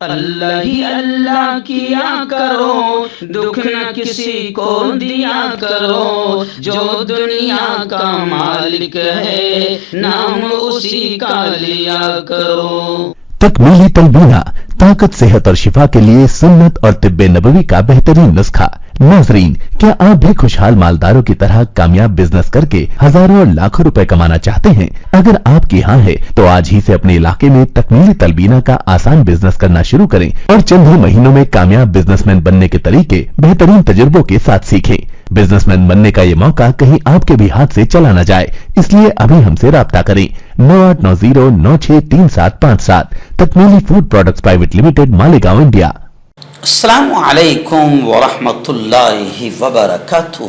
اللہ ہی اللہ کیا کرو، دکھ نہ کسی کو دیا کرو، جو دنیا کا مالک ہے نام اسی کا لیا کرو۔ تکمیلی تلبینہ، طاقت، صحت اور شفا کے لیے سنت اور طب نبوی کا بہترین نسخہ۔ ناظرین، کیا آپ بھی خوشحال مالداروں کی طرح کامیاب بزنس کر کے ہزاروں اور لاکھوں روپے کمانا چاہتے ہیں؟ اگر آپ کی ہاں ہے تو آج ہی سے اپنے علاقے میں تکمیلی تلبینہ کا آسان بزنس کرنا شروع کریں اور چند ہی مہینوں میں کامیاب بزنس مین بننے کے طریقے بہترین تجربوں کے ساتھ سیکھیں۔ بزنس مین بننے کا یہ موقع کہیں آپ کے بھی ہاتھ سے چلا نہ جائے، اس لیے ابھی ہم سے رابطہ کریں۔ 9890963757 Takmeeli food products private limited, Malegaon, India. السلام علیکم ورحمۃ اللہ وبرکاتہ۔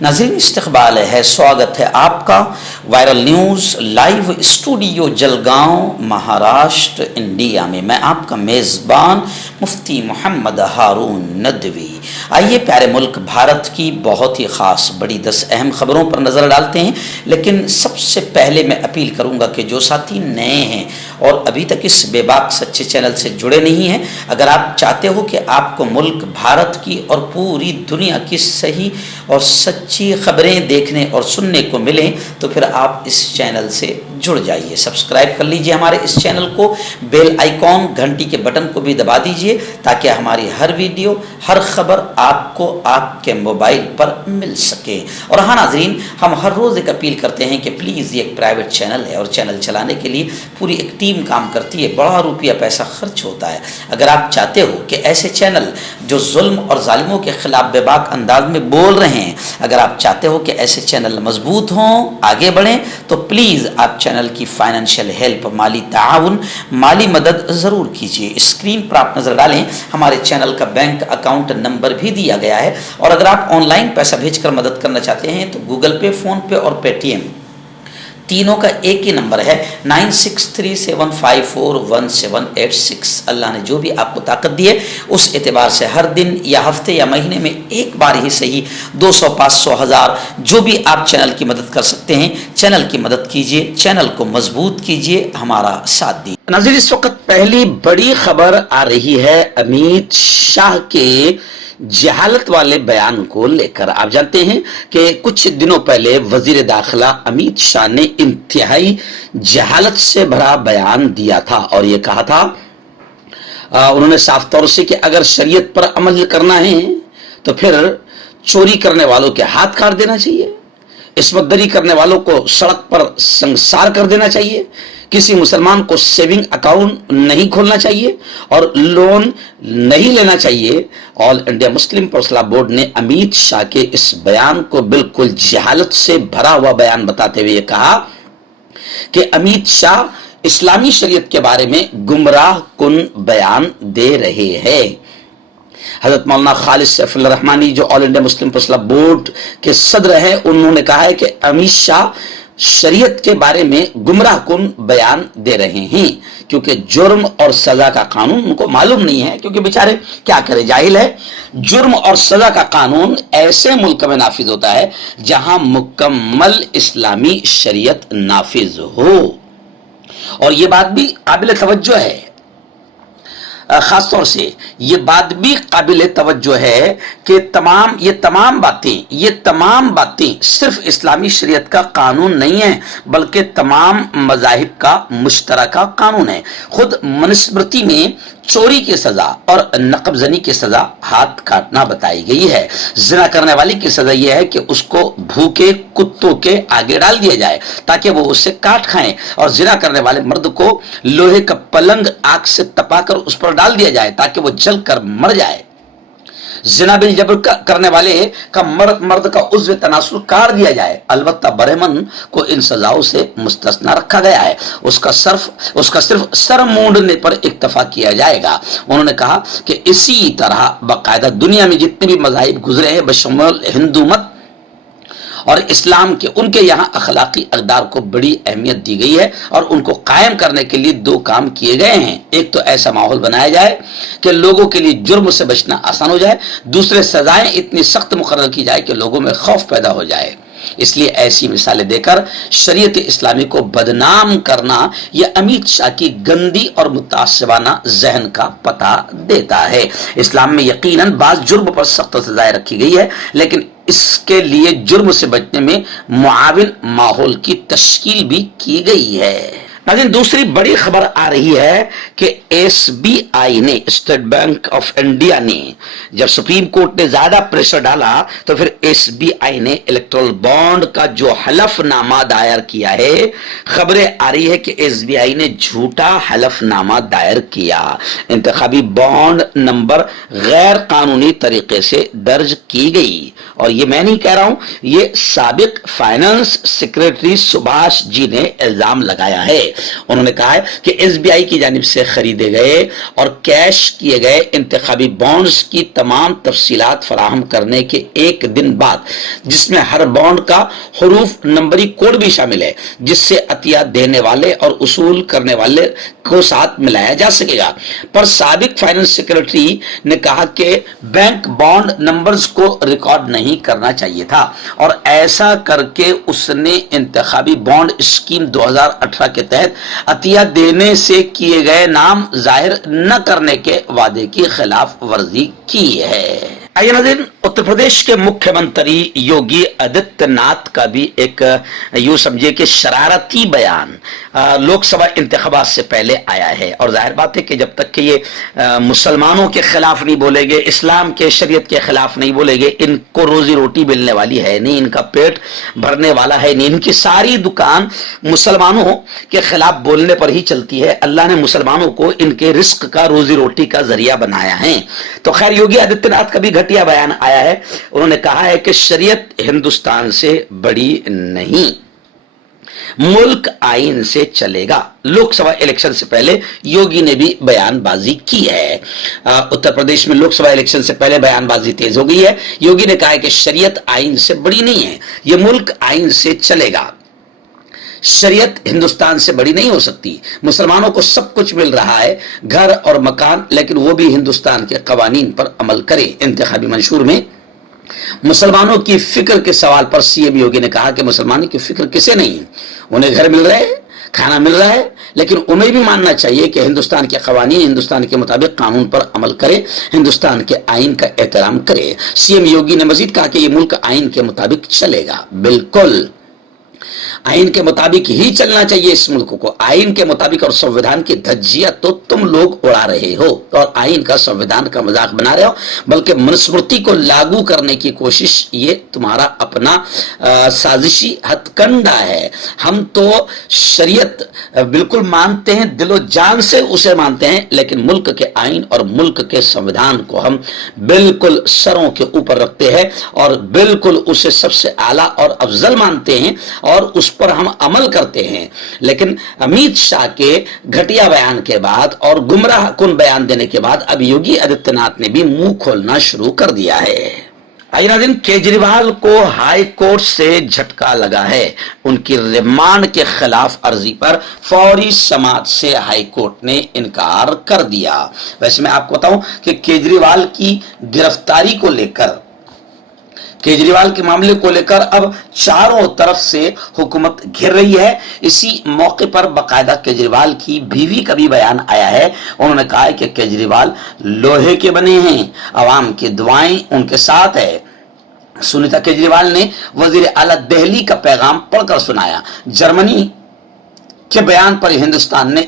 ناظرین، استقبال ہے، سواگت ہے آپ کا viral news live studio Jalgaon, Maharashtra, India میں۔ میں آپ کا میزبان مفتی محمد ہارون ندوی۔ آئیے پیارے ملک بھارت کی بہت ہی خاص بڑی 10 اہم خبروں پر نظر ڈالتے ہیں، لیکن سب سے پہلے میں اپیل کروں گا کہ جو ساتھی نئے ہیں اور ابھی تک اس بے باک سچے چینل سے جڑے نہیں ہیں، اگر آپ چاہتے ہو کہ آپ کو ملک بھارت کی اور پوری دنیا کی صحیح اور سچی خبریں دیکھنے اور سننے کو ملیں تو پھر آپ اس چینل سے جڑ جائیے، سبسکرائب کر لیجئے ہمارے اس چینل کو، بیل آئیکن گھنٹی کے بٹن کو بھی دبا دیجئے تاکہ ہماری ہر ویڈیو، ہر خبر آپ کو آپ کے موبائل پر مل سکے۔ اور ہاں ناظرین، ہم ہر روز ایک اپیل کرتے ہیں کہ پلیز یہ ایک پرائیویٹ چینل ہے اور چینل چلانے کے لیے پوری ایک ٹیم کام کرتی ہے، بڑا روپیہ پیسہ خرچ ہوتا ہے۔ اگر آپ چاہتے ہو کہ ایسے چینل جو ظلم اور ظالموں کے خلاف بے باک انداز میں بول رہے ہیں، اگر آپ چاہتے ہو کہ ایسے چینل مضبوط ہوں، آگے بڑھیں، تو پلیز آپ چینل کی فائنینشیل ہیلپ، مالی تعاون، مالی مدد ضرور کیجیے۔ اسکرین پر آپ نظر ڈالیں، ہمارے چینل کا بینک اکاؤنٹ نمبر بھی دیا گیا ہے، اور اگر آپ آن لائن پیسہ بھیج کر مدد کرنا چاہتے ہیں تو گوگل پے، فون پے اور پے ٹی ایم تینوں کا ایک ہی نمبر ہے، 9637541786۔ اللہ نے جو بھی آپ کو طاقت دی ہے اس اعتبار سے ہر دن یا ہفتے یا مہینے میں ایک بار ہی صحیح 200، 500، 1000 جو بھی آپ چینل کی مدد کر سکتے ہیں، چینل کی مدد کیجئے، چینل کو مضبوط کیجئے، ہمارا ساتھ دیجئے۔ ناظرین، اس وقت پہلی بڑی خبر آ رہی ہے امیت شاہ کے جہالت والے بیان کو لے کر۔ آپ جانتے ہیں کہ کچھ دنوں پہلے وزیر داخلہ امیت شاہ نے انتہائی جہالت سے بھرا بیان دیا تھا اور یہ کہا تھا، انہوں نے صاف طور سے کہ اگر شریعت پر عمل کرنا ہے تو پھر چوری کرنے والوں کے ہاتھ کاٹ دینا چاہیے، عصمت دری کرنے والوں کو سڑک پر سنسار کر دینا چاہیے، کسی مسلمان کو سیونگ اکاؤنٹ نہیں کھولنا چاہیے اور لون نہیں لینا چاہیے۔ آل انڈیا مسلم پرسنل بورڈ نے امیت شاہ کے اس بیان کو بالکل جہالت سے بھرا ہوا بیان بتاتے ہوئے یہ کہا کہ امیت شاہ اسلامی شریعت کے بارے میں گمراہ کن بیان دے رہے ہیں۔ حضرت مولانا خالد سیف اللہ رحمانی جو آل انڈیا مسلم پرسنل بورڈ کے صدر ہیں، انہوں نے کہا ہے کہ امیت شاہ شریعت کے بارے میں گمراہ کن بیان دے رہے ہیں کیونکہ جرم اور سزا کا قانون ان کو معلوم نہیں ہے، کیونکہ بیچارے کیا کرے، جاہل ہے۔ جرم اور سزا کا قانون ایسے ملک میں نافذ ہوتا ہے جہاں مکمل اسلامی شریعت نافذ ہو، اور یہ بات بھی قابل توجہ ہے، خاص طور سے یہ بات بھی قابل توجہ ہے کہ یہ تمام باتیں صرف اسلامی شریعت کا قانون نہیں ہے بلکہ تمام مذاہب کا مشترکہ قانون ہے۔ خود منسمرتی میں چوری کی سزا اور نقب زنی کی سزا ہاتھ کاٹنا بتائی گئی ہے۔ زنا کرنے والی کی سزا یہ ہے کہ اس کو بھوکے کتوں کے آگے ڈال دیا جائے تاکہ وہ اسے کاٹ کھائیں، اور زنا کرنے والے مرد کو لوہے کا پلنگ آگ سے تپا کر اس پر ڈال دیا جائے تاکہ وہ جل کر مر جائے۔ زنا بل جبر کرنے والے کا مرد کا عضو تناسل کاٹ دیا جائے۔ البتہ برہمن کو ان سزاؤں سے مستثنا رکھا گیا ہے، اس کا صرف سر مونڈنے پر اکتفا کیا جائے گا۔ انہوں نے کہا کہ اسی طرح باقاعدہ دنیا میں جتنے بھی مذاہب گزرے ہیں بشمول ہندو مت اور اسلام کے، ان کے یہاں اخلاقی اقدار کو بڑی اہمیت دی گئی ہے اور ان کو قائم کرنے کے لیے 2 کام کیے گئے ہیں۔ ایک تو ایسا ماحول بنایا جائے کہ لوگوں کے لیے جرم سے بچنا آسان ہو جائے، دوسرے سزائیں اتنی سخت مقرر کی جائے کہ لوگوں میں خوف پیدا ہو جائے۔ اس لیے ایسی مثالیں دے کر شریعت اسلامی کو بدنام کرنا یہ امیت شاہ کی گندی اور متعصبانہ ذہن کا پتہ دیتا ہے۔ اسلام میں یقیناً بعض جرم پر سخت سزائیں رکھی گئی ہے، لیکن اس کے لیے جرم سے بچنے میں معاون ماحول کی تشکیل بھی کی گئی ہے۔ ناظرین، دوسری بڑی خبر آ رہی ہے کہ ایس بی آئی نے، اسٹیٹ بینک آف انڈیا نے، جب سپریم کورٹ نے زیادہ پریشر ڈالا تو پھر ایس بی آئی نے الیکٹرل بانڈ کا جو حلف نامہ دائر کیا ہے، خبریں آ رہی ہے کہ ایس بی آئی نے جھوٹا حلف نامہ دائر کیا، انتخابی بانڈ نمبر غیر قانونی طریقے سے درج کی گئی۔ اور یہ میں نہیں کہہ رہا ہوں، یہ سابق فائنانس سیکریٹری سبھاش جی نے الزام لگایا ہے۔ انہوں نے کہا ہے کہ ایس بی آئی کی جانب سے خریدے گئے اور کیش کیے گئے انتخابی بانڈز کی تمام تفصیلات فراہم کرنے کے ایک دن بعد، جس میں ہر بانڈ کا حروف نمبری کوڈ بھی شامل ہے، جس سے عطیہ دینے والے اور اصول کرنے والے کو ساتھ ملایا جا سکے گا، پر سابق فائنانس سیکریٹری نے کہا کہ بینک بانڈ نمبرز کو ریکارڈ نہیں کرنا چاہیے تھا، اور ایسا کر کے اس نے انتخابی بانڈ اسکیم 2018 کے تحت عطیہ دینے سے کیے گئے نام ظاہر نہ کرنے کے وعدے کی خلاف ورزی کی ہے۔ آئیے ناظرین، اتر پردیش کے مکھیہ منتری یوگی آدتیہ ناتھ کا بھی ایک یوں سمجھے کہ شرارتی بیان لوک سبھا انتخابات سے پہلے آیا ہے، اور ظاہر بات ہے کہ جب تک کہ یہ مسلمانوں کے خلاف نہیں بولے گے، اسلام کے شریعت کے خلاف نہیں بولے گے، ان کو روزی روٹی ملنے والی ہے نہیں، ان کا پیٹ بھرنے والا ہے نہیں، ان کی ساری دکان مسلمانوں کے خلاف بولنے پر ہی چلتی ہے۔ اللہ نے مسلمانوں کو ان کے رزق کا، روزی روٹی کا ذریعہ بنایا ہے۔ تو خیر، یوگی آدتیہ ناتھ کا بھی گھٹیا بیان آیا ہے۔ انہوں نے کہا ہے کہ شریعت ہندوستان سے بڑی نہیں، ملک آئین سے چلے گا۔ لوک سبھا الیکشن سے پہلے یوگی نے بھی بیان بازی کی ہے۔ اتر پردیش میں لوک سبھا الیکشن سے پہلے بیان بازی تیز ہو گئی ہے۔ یوگی نے کہا ہے کہ شریعت آئین سے بڑی نہیں ہے، یہ ملک آئین سے چلے گا۔ شریعت ہندوستان سے بڑی نہیں ہو سکتی، مسلمانوں کو سب کچھ مل رہا ہے، گھر اور مکان، لیکن وہ بھی ہندوستان کے قوانین پر عمل کرے۔ انتخابی منشور میں مسلمانوں کی فکر کے سوال پر سی ایم یوگی نے کہا کہ مسلمانوں کی فکر کسے نہیں، انہیں گھر مل رہے ہیں، کھانا مل رہا ہے، لیکن انہیں بھی ماننا چاہیے کہ ہندوستان کے قوانین ہندوستان کے مطابق قانون پر عمل کرے، ہندوستان کے آئین کا احترام کرے۔ سی ایم یوگی نے مزید کہا کہ یہ ملک آئین کے مطابق چلے گا۔ بالکل آئین کے مطابق ہی چلنا چاہیے اس ملک کو، آئین کے مطابق، اور سنویدھان کی دھجیاں تو تم لوگ اڑا رہے ہو اور آئین کا، سنویدھان کا مذاق بنا رہے ہو، بلکہ منسمرتی کو لاگو کرنے کی کوشش یہ تمہارا اپنا سازشی ہتھ کنڈا ہے۔ ہم تو شریعت بالکل مانتے ہیں، دل و جان سے اسے مانتے ہیں، لیکن ملک کے آئین اور ملک کے سنویدھان کو ہم بالکل سروں کے اوپر رکھتے ہیں اور بالکل اسے سب سے اعلیٰ اور افضل مانتے ہیں اور اس پر ہم عمل کرتے ہیں۔ لیکن امیت شاہ کے گھٹیا بیان کے بعد اور گمراہ کن بیان دینے کے بعد اب یوگی آدتیہ ناتھ نے بھی منہ کھولنا شروع کر دیا ہے۔ آئیے ناظرین، کیجریوال کو ہائی کورٹ سے جھٹکا لگا ہے۔ ان کی ریمانڈ کے خلاف عرضی پر فوری سماعت سے ہائی کورٹ نے انکار کر دیا۔ ویسے میں آپ کو بتاؤں کہ کیجریوال کی گرفتاری کو لے کر، کیجریوال کے معاملے کو لے کر اب چاروں طرف سے حکومت گھر رہی ہے۔ اسی موقع پر باقاعدہ کیجریوال کی بیوی کا بھی بیان آیا ہے۔ انہوں نے کہا ہے کہ کیجریوال لوہے کے بنے ہیں، عوام کی دعائیں ان کے ساتھ ہے۔ سنیتا کیجریوال نے وزیر اعلیٰ دہلی کا پیغام پڑھ کر سنایا۔ جرمنی کے بیان پر ہندوستان نے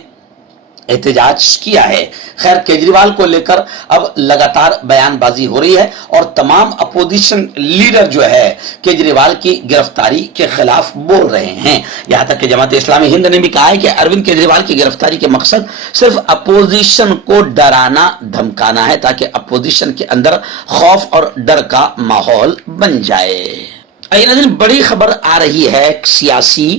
احتجاج کیا ہے۔ خیر، کیجریوال کو لے کر اب لگاتار بیان بازی ہو رہی ہے اور تمام اپوزیشن لیڈر جو ہے کیجریوال کی گرفتاری کے خلاف بول رہے ہیں۔ یہاں تک کہ جماعت اسلامی ہند نے بھی کہا ہے کہ اروند کیجریوال کی گرفتاری کے مقصد صرف اپوزیشن کو ڈرانا دھمکانا ہے، تاکہ اپوزیشن کے اندر خوف اور ڈر کا ماحول بن جائے۔ بڑی خبر آ رہی ہے سیاسی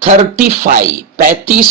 35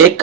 1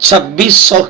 2600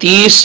30